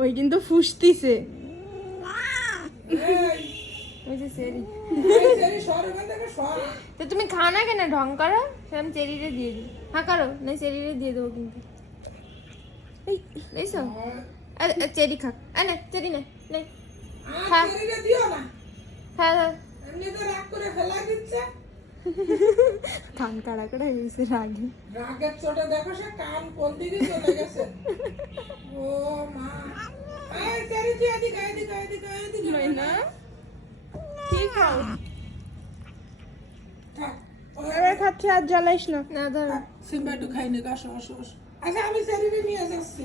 ওই কিন্তু ফুসতিছে ওই যে চেরি এই চেরি সর ওখান থেকে সর। তো তুমি খাও না কেন ঢং করো সেরকম চেরিরে দিয়ে দিই হ্যাঁ করো না চেরিরে দিয়ে দেবো কিন্তু এই এইসো চেরি খাক না চেরি না নে আর চেরিটা দিও না, হ্যাঁ হ্যাঁ এমনিতে রাগ করে ফেলা দিচ্ছে। কান কাড়া কাড়া হয়ে গেছে রাগে। রাগের চোটে দেখো সে কান কোন দিকে চলে গেছে। ও মা, এই চেরি তুই এদিকে এদিকে এদিকে এদিকে নই না কি খাও থাক। এবার খাচ্ছি আর জ্বালাইস না। না ধরো সিম্বা একটু খাই নি, আসো আসো আসো। আচ্ছা আমি চেরিটা নিয়ে যাচ্ছি।